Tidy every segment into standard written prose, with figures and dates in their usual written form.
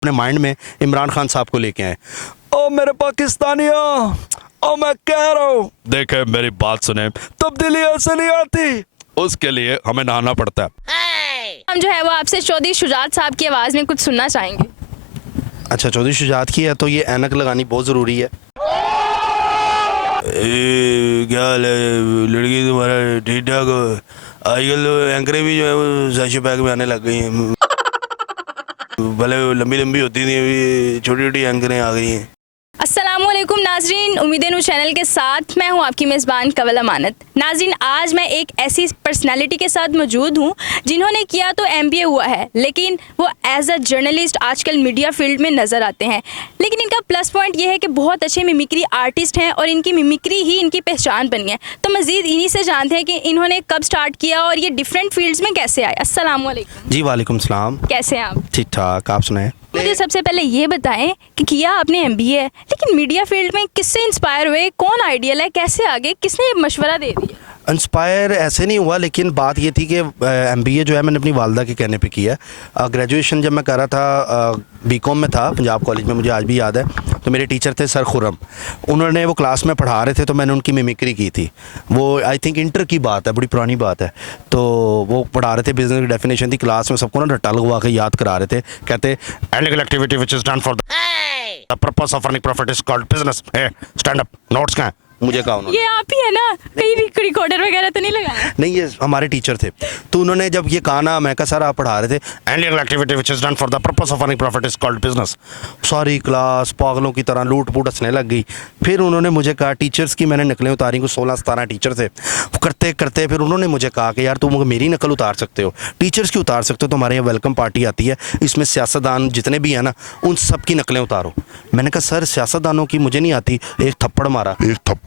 अपने माइंड में इमरान खान साहब को लेके आए। ओ मेरे पाकिस्तानियों, ओ मैं कह रहा हूँ, देखे मेरी बात सुने, तब्दीली ऐसे नहीं आती, उसके लिए हमें नहाना पड़ता है। हम जो है वो आपसे चौधरी शुजात साहब की आवाज़ में कुछ सुनना चाहेंगे। अच्छा, चौधरी शुजात की है तो ये ऐनक लगानी बहुत ज़रूरी है। क्या हाल है लड़की तुम्हारा, ठीक ठाक हो? आजकल एंकरें भी जो है वो सैशे पैक में आने लग गई हैं, भले लंबी लंबी होती थी, अभी छोटी छोटी एंकरें आ गई हैं। अस्सलामुअलैकुम नाजरीन, उम्मीदें नु चैनल के साथ मैं हूं आपकी मेज़बान कवल अमानत। नाजरीन, आज मैं एक ऐसी पर्सनालिटी के साथ मौजूद हूं जिन्होंने किया तो MBA हुआ है, लेकिन वो एज अ जर्नलिस्ट आजकल मीडिया फील्ड में नज़र आते हैं। लेकिन इनका प्लस पॉइंट ये है कि बहुत अच्छे मिमिक्री आर्टिस्ट हैं और इनकी मिमिक्री ही इनकी पहचान बनी है। तो मज़ीद इन्हीं से जानते हैं कि इन्होंने कब स्टार्ट किया और ये डिफरेंट फील्ड्स में कैसे आए। अस्सलामुअलैकुम। जी वालेकुम सलाम। कैसे हैं आप? ठीक ठाक, आप सुनाएं। मुझे सबसे पहले ये बताएं कि किया आपने MBA, लेकिन मीडिया फील्ड में किससे इंस्पायर हुए? कौन आइडियल है? कैसे आगे? किसने ये मशवरा दे दिया? इंस्पायर ऐसे नहीं हुआ, लेकिन बात ये थी कि MBA जो है मैंने अपनी वालदा के कहने पे किया। ग्रेजुएशन जब मैं कर रहा था BCom में था पंजाब कॉलेज में, मुझे आज भी याद है। तो मेरे टीचर थे सर खुरम, उन्होंने वो क्लास में पढ़ा रहे थे तो मैंने उनकी मिमिक्री की थी। वो आई थिंक इंटर की बात है, बड़ी पुरानी बात है। तो वो पढ़ा रहे थे, बिजनेस की डेफिनेशन थी, क्लास में सबको ना रट्टा लगवा के याद करा रहे थे। कहते illegal activity which is done for the purpose of earning profit is called business. Stand up, notes कहाँ हैं? मुझे कहा उन्होंने। ये आप ही है ना? कहीं रिकॉर्डर वगैरह तो नहीं लगाया? नहीं, ये हमारे टीचर थे। तो उन्होंने जब ये कहा ना, मैं कहा सर आप पढ़ा रहे थे and activity which is done for the purpose of earning profit is called business. सारी क्लास पागलों की तरह लूट पूट हंसने लग गई। फिर उन्होंने मुझे कहा, टीचर्स की मैंने नकलें उतारी, को 16-17 टीचर थे। करते करते फिर उन्होंने मुझे कहा कि यार तुम मेरी नकल उतार सकते हो, टीचर्स की उतार सकते हो, तो हमारे यहाँ वेलकम पार्टी आती है, इसमें सियासतदान जितने भी हैं ना उन सब की नकलें उतारो। मैंने कहा सर सियासतदानों की मुझे नहीं आती। एक थप्पड़ मारा।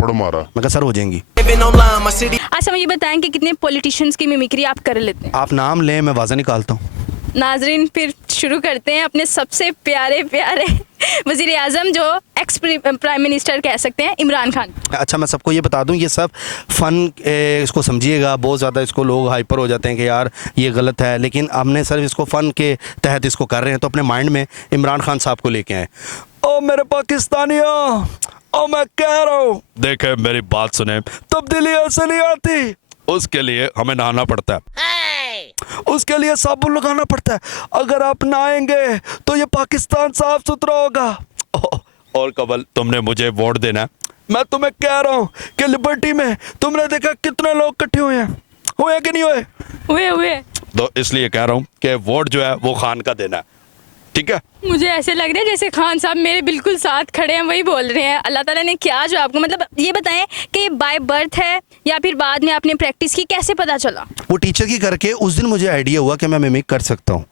मैं कहा सर हो जाएंगी। अच्छा, मुझे बताएं कि कितने पॉलिटिशियंस की मिमिक्री आप कर लेते हैं? आप नाम लें, मैं वाज़ा निकालता हूँ। नाजरीन, फिर शुरू करते हैं अपने सबसे प्यारे प्यारे वज़ीर आज़म, जो एक्स प्राइम मिनिस्टर कह सकते हैं, इमरान खान। अच्छा, मैं सबको ये बता दूं, ये सब फ़न इसको समझिएगा। बहुत ज़्यादा इसको लोग हाइपर हो जाते हैं कि यार ये गलत है, लेकिन हमने सिर्फ इसको फ़न के तहत इसको कर रहे हैं। तो अपने माइंड में इमरान खान साहब को लेके आए। ओ मेरे पाकिस्तानियों, ओ मैं कह रहा हूँ, देखे मेरी बात सुने, तब्दीली ऐसे नहीं आती, उसके लिए हमें नहाना पड़ता है, उसके लिए साबुन लगाना पड़ता है। अगर आप नहाएंगे तो ये पाकिस्तान साफ सुथरा होगा। और कबल तुमने मुझे वोट देना है। मैं तुम्हें कह रहा हूँ कि लिबर्टी में तुमने देखा कितने लोग इकट्ठे हुए हैं, हुए कि नहीं हुए? हुए। तो इसलिए कह रहा हूँ कि वोट जो है वो खान का देना है, ठीक है? मुझे ऐसे लग रहा है जैसे खान साहब मेरे बिल्कुल साथ खड़े हैं, वही बोल रहे हैं। अल्लाह ताला ने क्या जो आपको, मतलब ये बताएं कि बाय बर्थ है या फिर बाद में आपने प्रैक्टिस की, कैसे पता चला? वो टीचर की करके उस दिन मुझे आइडिया हुआ कि मैं मिमिक कर सकता हूँ,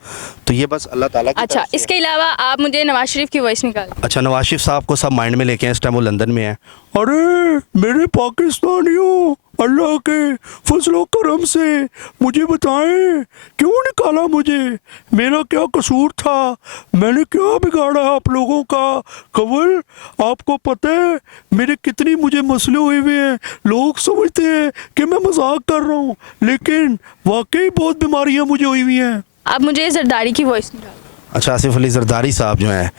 तो ये बस अल्लाह ताला की अच्छा, तरफ से इसके अलावा आप मुझे नवाज शरीफ की वॉइस निकाल। अच्छा, नवाज शरीफ साहब को सब माइंड में लेके हैं, इस टाइम वो लंदन में है। अरे मेरे पाकिस्तानियों, अल्लाह के फजलो करम से मुझे बताएं क्यों निकाला मुझे, मेरा क्या कसूर था, मैंने क्या बिगाड़ा आप लोगों का? कवल आपको पता है मेरे कितनी मुझे मसले हुए हुए हैं। लोग समझते हैं कि मैं मजाक कर रहा हूँ, लेकिन वाकई बहुत बीमारियाँ मुझे हुई हुई हैं। आप मुझे जरदारी की वॉइस निकाल। अच्छा, आसिफ अली जरदारी साहब जो हैं,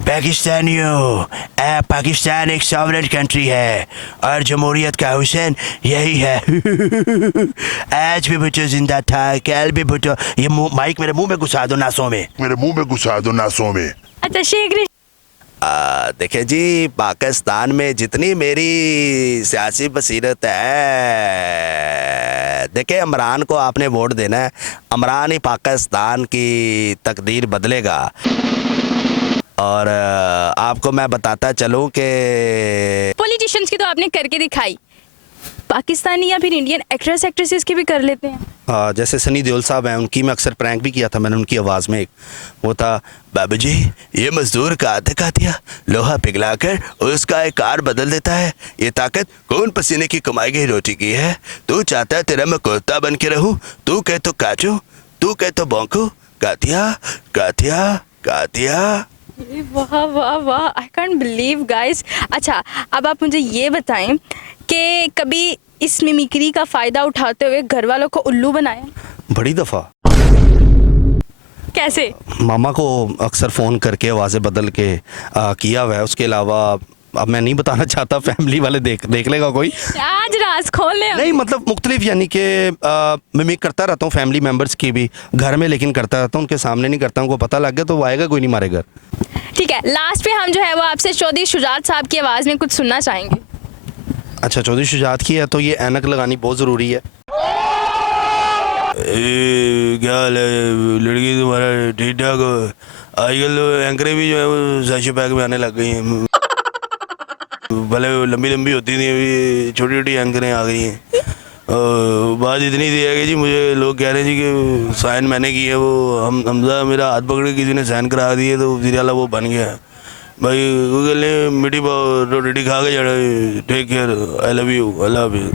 पाकिस्तानियों, पाकिस्तान एक सॉवरेन कंट्री है और जमहूरियत का हुसैन यही है। आज भी भुट्टो जिंदा था, कल भी भुट्टो। ये माइक मेरे मुंह में घुसा दो नासों में। अच्छा, शेख देखिए जी, पाकिस्तान में जितनी मेरी सियासी बसीरत है, देखिए इमरान को आपने वोट देना है, इमरान ही पाकिस्तान की तकदीर बदलेगा। और आपको मैं बताता चलूं कि पॉलिटिशियंस की तो आपने करके दिखाई, पाकिस्तानी या फिर इंडियन एक्ट्रेस एक्ट्रेसेस की भी कर लेते हैं? जैसे सनी देओल साहब हैं, उनकी मैं अक्सर प्रैंक भी किया था मैंने उनकी आवाज़ में। एक वो था, बाबूजी ये मजदूर का दिया लोहा पिघलाकर उसका एक कार बदल देता है, ये ताकत कौन पसीने की कमाई गई रोटी की है? तू चाहता है तेरा मैं कुत्ता बन के रहूं? तू कह तो काचू, तू कह तो भौंकू, कातिया। वाह वाह वाह, आई कांट बिलीव गाइस। अच्छा, अब आप मुझे ये बताएं कि कभी इस मिमिक्री का फ़ायदा उठाते हुए घर वालों को उल्लू बनाया? बड़ी दफ़ा। कैसे? मामा को अक्सर फ़ोन करके आवाज़ें बदल के किया हुआ है। उसके अलावा अब मैं नहीं बताना चाहता, फैमिली वाले देख लेगा कोई। आज राज खोल ले। नहीं मतलब मुख्तलिफ, यानी कि मैं करता रहता हूँ फैमिली मेम्बर्स की भी घर में, लेकिन करता रहता हूँ, उनके सामने नहीं करता। उनको पता लग गया तो वो आएगा, कोई नहीं मारेगा। ठीक है, लास्ट पे हम जो है वो आपसे चौधरी शुजात साहब की आवाज़ में कुछ सुनना चाहेंगे। अच्छा, चौधरी शुजात की है तो ये ऐनक लगानी बहुत ज़रूरी है। क्या हाल है लड़की तुम्हारा, ठीक ठाक हो? आजकल तो एंकरें भी जो है वो सैशे पैक में आने लग गई हैं। पहले लंबी लंबी होती थी, अभी छोटी छोटी एंकरें आ गई हैं। बात इतनी थी है कि जी मुझे लोग कह रहे हैं जी कि साइन मैंने की है, वो हमजा मेरा हाथ पकड़ के किसी ने साइन करा दिए तो फिर वाला वो बन गया भाई। कोई गल नहीं, मिट्टी रोटी खा के जाना। Take care, I love you, I love you.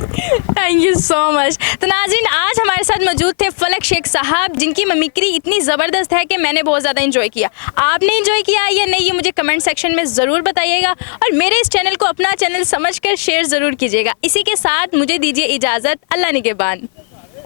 Thank you so much. तो नाज़रीन, आज हमारे साथ मौजूद थे फलक शेख साहब, जिनकी मिमिक्री इतनी ज़बरदस्त है कि मैंने बहुत ज़्यादा इंजॉय किया। आपने इंजॉय किया या नहीं, ये मुझे कमेंट सेक्शन में ज़रूर बताइएगा, और मेरे इस चैनल को अपना चैनल समझकर शेयर ज़रूर कीजिएगा। इसी के साथ मुझे दीजिए इजाज़त। अल्लाह निगहबान।